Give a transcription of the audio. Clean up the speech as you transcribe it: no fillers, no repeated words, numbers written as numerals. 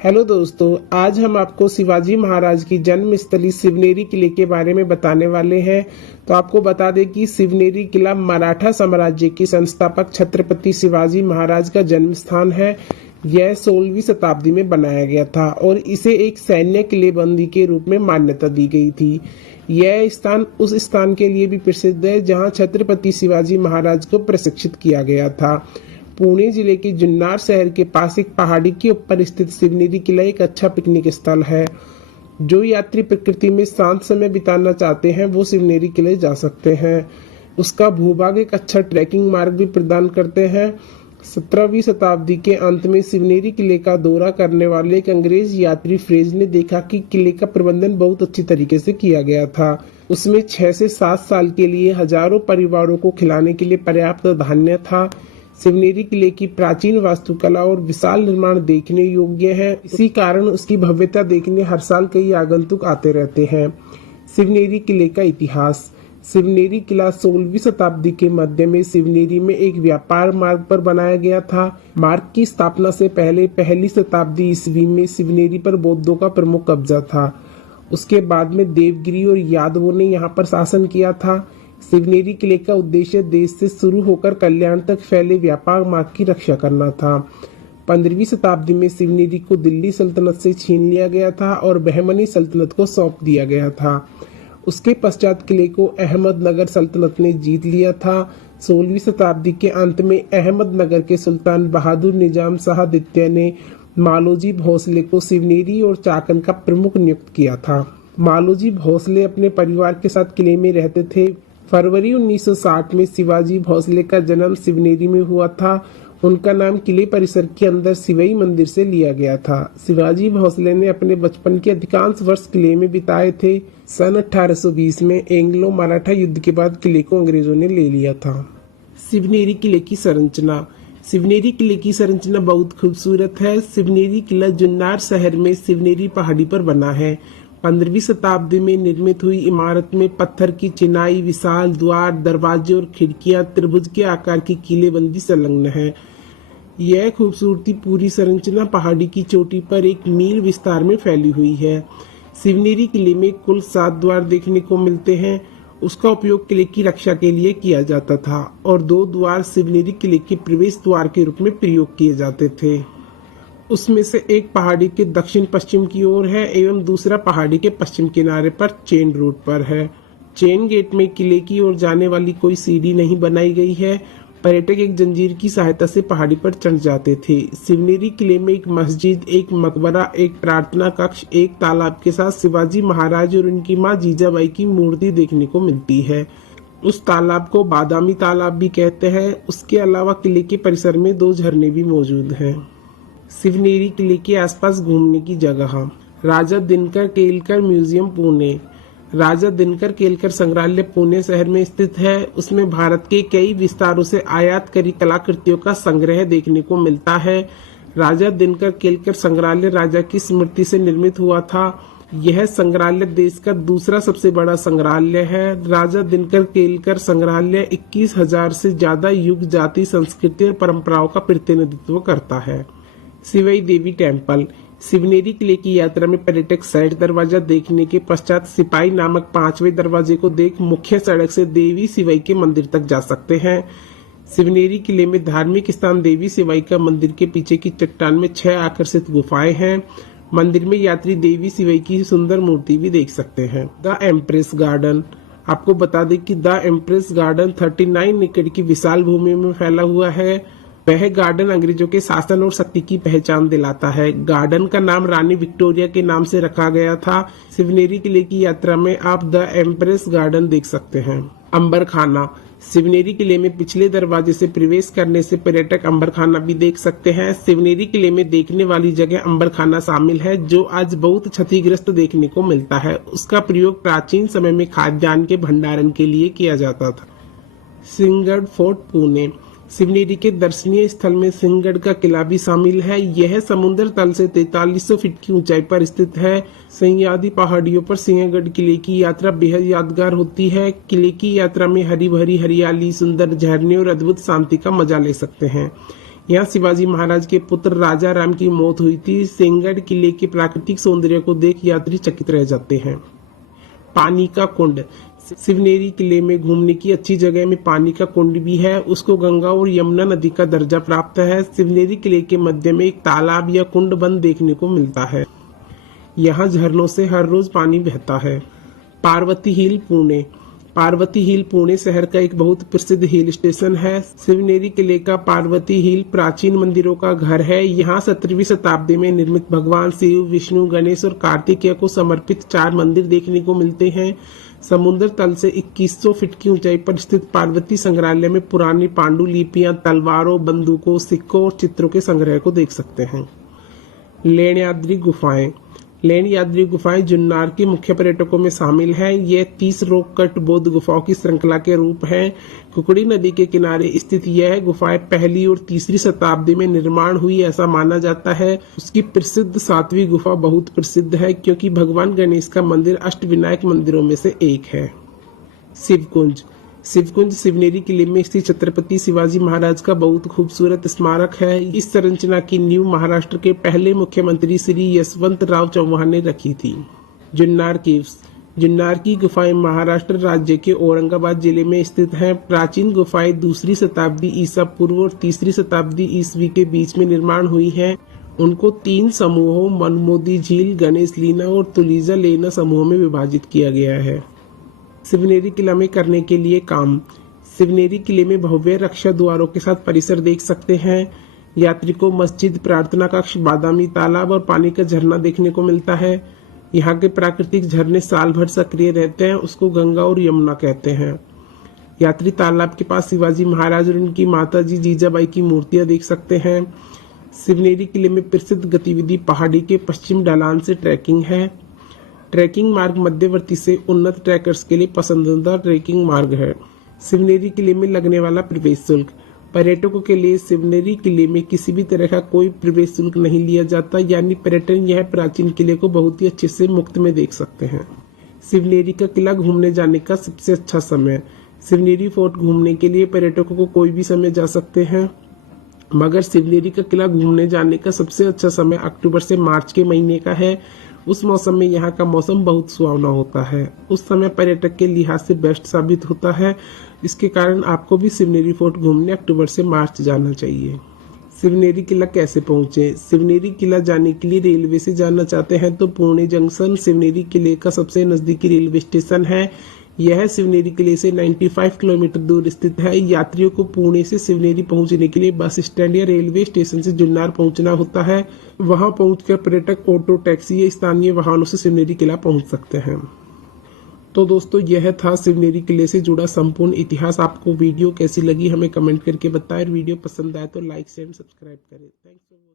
Hello दोस्तों, आज हम आपको शिवाजी महाराज की जन्मस्थली शिवनेरी किले के बारे में बताने वाले हैं। तो आपको बता दें कि शिवनेरी किला मराठा साम्राज्य के संस्थापक छत्रपति शिवाजी महाराज का जन्म स्थान है। यह 16वीं शताब्दी में बनाया गया था और इसे एक सैन्य किलेबंदी के रूप में मान्यता दी गई थी। यह स्थान उस स्थान के लिए भी प्रसिद्ध है जहां छत्रपति शिवाजी महाराज को प्रशिक्षित किया गया था। पुणे जिले के जुन्नर शहर के पास एक पहाड़ी के ऊपर स्थित शिवनेरी किला एक अच्छा पिकनिक स्थल है। जो यात्री प्रकृति में शांत समय बिताना चाहते हैं वो शिवनेरी किले जा सकते हैं। उसका भूभाग एक अच्छा ट्रैकिंग मार्ग भी प्रदान करते हैं। 17वीं शताब्दी के अंत में शिवनेरी किले का दौरा करने वाले एक अंग्रेज यात्री फ्रेज ने देखा कि किले का प्रबंधन बहुत अच्छी तरीके से किया गया था। उसमें 6 से 7 साल के लिए हजारों परिवारों को खिलाने के लिए पर्याप्त धान्य था। शिवनेरी किले की प्राचीन वास्तुकला और विशाल निर्माण देखने योग्य है। इसी कारण उसकी भव्यता देखने हर साल कई आगंतुक आते रहते हैं। शिवनेरी किले का इतिहास। शिवनेरी किला 16वीं शताब्दी के मध्य में शिवनेरी में एक व्यापार मार्ग पर बनाया गया था। मार्ग की स्थापना से पहले पहली शताब्दी ईस्वी में शिवनेरी पर बौद्धों का प्रमुख कब्जा था। उसके बाद में देवगिरी और यादवों ने यहाँ पर शासन किया था। शिवनेरी किले का उद्देश्य देश से शुरू होकर कल्याण तक फैले व्यापार मार्ग की रक्षा करना था। 15वीं शताब्दी में शिवनेरी को दिल्ली सल्तनत से छीन लिया गया था और बहमनी सल्तनत को सौंप दिया गया था। उसके पश्चात किले को अहमदनगर सल्तनत ने जीत लिया था। 16वीं शताब्दी के अंत में अहमदनगर के सुल्तान बहादुर निजाम शाह द्वितीय ने मालोजी भोसले को शिवनेरी और चाकन का प्रमुख नियुक्त किया था। मालोजी भोसले अपने परिवार के साथ किले में रहते थे। फरवरी 1960 में शिवाजी भोसले का जन्म शिवनेरी में हुआ था। उनका नाम किले परिसर के अंदर शिवई मंदिर से लिया गया था। शिवाजी भोसले ने अपने बचपन के अधिकांश वर्ष किले में बिताए थे। सन 1820 में एंग्लो मराठा युद्ध के बाद किले को अंग्रेजों ने ले लिया था। शिवनेरी किले की संरचना। शिवनेरी किले की संरचना बहुत खूबसूरत है। शिवनेरी किला जुन्नर शहर में शिवनेरी पहाड़ी पर बना है। 15वीं शताब्दी में निर्मित हुई इमारत में पत्थर की चिनाई, विशाल द्वार, दरवाजे और खिड़कियां त्रिभुज के आकार की किलेबंदी संलग्न है। यह खूबसूरती पूरी संरचना पहाड़ी की चोटी पर एक मील विस्तार में फैली हुई है। शिवनेरी किले में कुल 7 द्वार देखने को मिलते हैं। उसका उपयोग किले की रक्षा के लिए किया जाता था और 2 द्वार शिवनेरी किले के प्रवेश द्वार के रूप में प्रयोग किए जाते थे। उसमें से एक पहाड़ी के दक्षिण पश्चिम की ओर है एवं दूसरा पहाड़ी के पश्चिम किनारे पर चेन रूट पर है। चेन गेट में किले की ओर जाने वाली कोई सीढ़ी नहीं बनाई गई है। पर्यटक एक जंजीर की सहायता से पहाड़ी पर चढ़ जाते थे। शिवनेरी किले में एक मस्जिद, एक मकबरा, एक प्रार्थना कक्ष, एक तालाब के साथ शिवाजी महाराज और उनकी मां जीजाबाई की मूर्ति देखने को मिलती है। उस तालाब को बादामी तालाब भी कहते हैं। उसके अलावा किले के परिसर में 2 झरने भी मौजूद हैं। शिवनेरी किले के आसपास घूमने की जगह। राजा दिनकर केलकर म्यूजियम पुणे। राजा दिनकर केलकर संग्रहालय पुणे शहर में स्थित है। उसमें भारत के कई विस्तारों से आयात करी कलाकृतियों का संग्रह देखने को मिलता है। राजा दिनकर केलकर संग्रहालय राजा की स्मृति से निर्मित हुआ था। यह संग्रहालय देश का दूसरा सबसे बड़ा संग्रहालय है। राजा दिनकर केलकर संग्रहालय 21,000 से ज्यादा युग, जाति, संस्कृति और परंपराओं का प्रतिनिधित्व करता है। शिवई देवी टेम्पल। शिवनेरी किले की यात्रा में पर्यटक साइड दरवाजा देखने के पश्चात सिपाही नामक 5वें दरवाजे को देख मुख्य सड़क से देवी शिवई के मंदिर तक जा सकते हैं। शिवनेरी किले में धार्मिक स्थान देवी शिवई का मंदिर के पीछे की चट्टान में 6 आकर्षित गुफाएं हैं। मंदिर में यात्री देवी शिवई की सुंदर मूर्ति भी देख सकते हैं। The empress garden. आपको बता दें कि द एम्प्रेस गार्डन 39 एकड़ की विशाल भूमि में फैला हुआ है। वह गार्डन अंग्रेजों के शासन और शक्ति की पहचान दिलाता है। गार्डन का नाम रानी विक्टोरिया के नाम से रखा गया था। शिवनेरी किले की यात्रा में आप द एम्प्रेस गार्डन देख सकते हैं। अंबर खाना। शिवनेरी किले में पिछले दरवाजे से प्रवेश करने से पर्यटक अंबर खाना भी देख सकते हैं। शिवनेरी किले में देखने वाली जगह अंबर खाना शामिल है, जो आज बहुत क्षतिग्रस्त देखने को मिलता है। उसका प्रयोग प्राचीन समय में खाद्यान्न के भंडारण के लिए किया जाता था। सिंहगढ़ फोर्ट पुणे। शिवनेरी के दर्शनीय स्थल में सिंहगढ़ का किला भी शामिल है। यह समुद्र तल से 4300 फीट की ऊंचाई पर स्थित है। सह्याद्री पहाड़ियों पर सिंहगढ़ किले की यात्रा बेहद यादगार होती है। किले की यात्रा में हरी भरी हरियाली, सुंदर झरने और अद्भुत शांति का मजा ले सकते हैं। यहाँ शिवाजी महाराज के पुत्र राजा राम की मौत हुई थी। सेंगढ़ किले के प्राकृतिक सौंदर्य को देख यात्री चकित रह जाते हैं। पानी का कुंड, सिवनेरी किले में घूमने की अच्छी जगह में पानी का कुंड भी है। उसको गंगा और यमुना नदी का दर्जा प्राप्त है। सिवनेरी किले के मध्य में एक तालाब या कुंड बंद देखने को मिलता है। यहाँ झरनों से हर रोज पानी बहता है। पार्वती हिल पुणे, पार्वती हिल पुणे शहर का एक बहुत प्रसिद्ध हिल स्टेशन है। सिवनेरी किले का पार्वती हिल प्राचीन मंदिरों का घर है। यहाँ 17वीं शताब्दी में निर्मित भगवान शिव, विष्णु, गणेश और कार्तिकेय को समर्पित 4 मंदिर देखने को मिलते हैं। समुद्र तल से 2100 फीट की ऊंचाई पर स्थित पार्वती संग्रहालय में पुरानी पांडुलिपियां, तलवारों, बंदूकों, सिक्कों और चित्रों के संग्रह को देख सकते हैं। लेण्याद्री गुफाएं, लेण्याद्री गुफाएं जुन्नार के मुख्य पर्यटकों में शामिल हैं। ये 30 रॉक कट बौद्ध गुफाओं की श्रृंखला के रूप हैं। कुकड़ी नदी के किनारे स्थित यह गुफाएं 1ली और 3री शताब्दी में निर्माण हुई ऐसा माना जाता है। उसकी प्रसिद्ध 7वीं गुफा बहुत प्रसिद्ध है क्योंकि भगवान गणेश का मंदिर अष्टविनायक मंदिरों में से एक है। शिवकुंज, शिवकुंज सिवनेरी किले में स्थित छत्रपति शिवाजी महाराज का बहुत खूबसूरत स्मारक है। इस संरचना की नींव महाराष्ट्र के पहले मुख्यमंत्री श्री यशवंतराव चौहान ने रखी थी। जुन्नार केव्स, जुन्नार की गुफाएं महाराष्ट्र राज्य के औरंगाबाद जिले में स्थित हैं। प्राचीन गुफाएं 2री शताब्दी ईसा पूर्व और 3री शताब्दी ईस्वी के बीच में निर्माण हुई हैं। उनको 3 समूहों मनमोदी झील, गणेश लीना और तुलीजा लेना समूहों में विभाजित किया गया है। सिवनेरी किला में करने के लिए काम, सिवनेरी किले में भव्य रक्षा द्वारों के साथ परिसर देख सकते हैं। यात्री को मस्जिद, प्रार्थना कक्ष, बादामी तालाब और पानी का झरना देखने को मिलता है। यहाँ के प्राकृतिक झरने साल भर सक्रिय रहते हैं। उसको गंगा और यमुना कहते हैं। यात्री तालाब के पास शिवाजी महाराज और उनकी माता जी जीजाबाई की मूर्तियां देख सकते हैं। सिवनेरी किले में प्रसिद्ध गतिविधि पहाड़ी के पश्चिम ढलान से ट्रैकिंग है। ट्रैकिंग मार्ग मध्यवर्ती से उन्नत ट्रैकर्स के लिए पसंदीदा ट्रैकिंग मार्ग है। सिवनेरी किले में लगने वाला प्रवेश शुल्क, पर्यटकों के लिए सिवनेरी किले में किसी भी तरह का कोई प्रवेश शुल्क नहीं लिया जाता, यानी पर्यटन यह प्राचीन किले को बहुत ही अच्छे से मुफ्त में देख सकते हैं। सिवनेरी का किला घूमने जाने का सबसे अच्छा समय, सिवनेरी फोर्ट घूमने के लिए पर्यटकों को कोई भी समय जा सकते हैं, मगर सिवनेरी का किला घूमने जाने का सबसे अच्छा समय अक्टूबर से मार्च के महीने का है। उस मौसम में यहाँ का मौसम बहुत सुहावना होता है। उस समय पर्यटक के लिहाज से बेस्ट साबित होता है। इसके कारण आपको भी सिवनेरी फोर्ट घूमने अक्टूबर से मार्च जाना चाहिए। सिवनेरी किला कैसे पहुंचे? सिवनेरी किला जाने के लिए रेलवे से जाना चाहते हैं तो पुणे जंक्शन सिवनेरी किले का सबसे नजदीकी रेलवे स्टेशन है। यह सिवनेरी किले से 95 किलोमीटर दूर स्थित है। यात्रियों को पुणे से सिवनेरी पहुंचने के लिए बस स्टैंड या रेलवे स्टेशन से जुन्नार पहुंचना होता है। वहां पहुंचकर पर्यटक ऑटो, टैक्सी या स्थानीय वाहनों से सिवनेरी किला पहुंच सकते हैं। तो दोस्तों, यह था सिवनेरी किले से जुड़ा संपूर्ण इतिहास। आपको वीडियो कैसी लगी हमें कमेंट करके बताएं। वीडियो पसंद आए तो लाइक, शेयर, सब्सक्राइब करें। थैंक्स।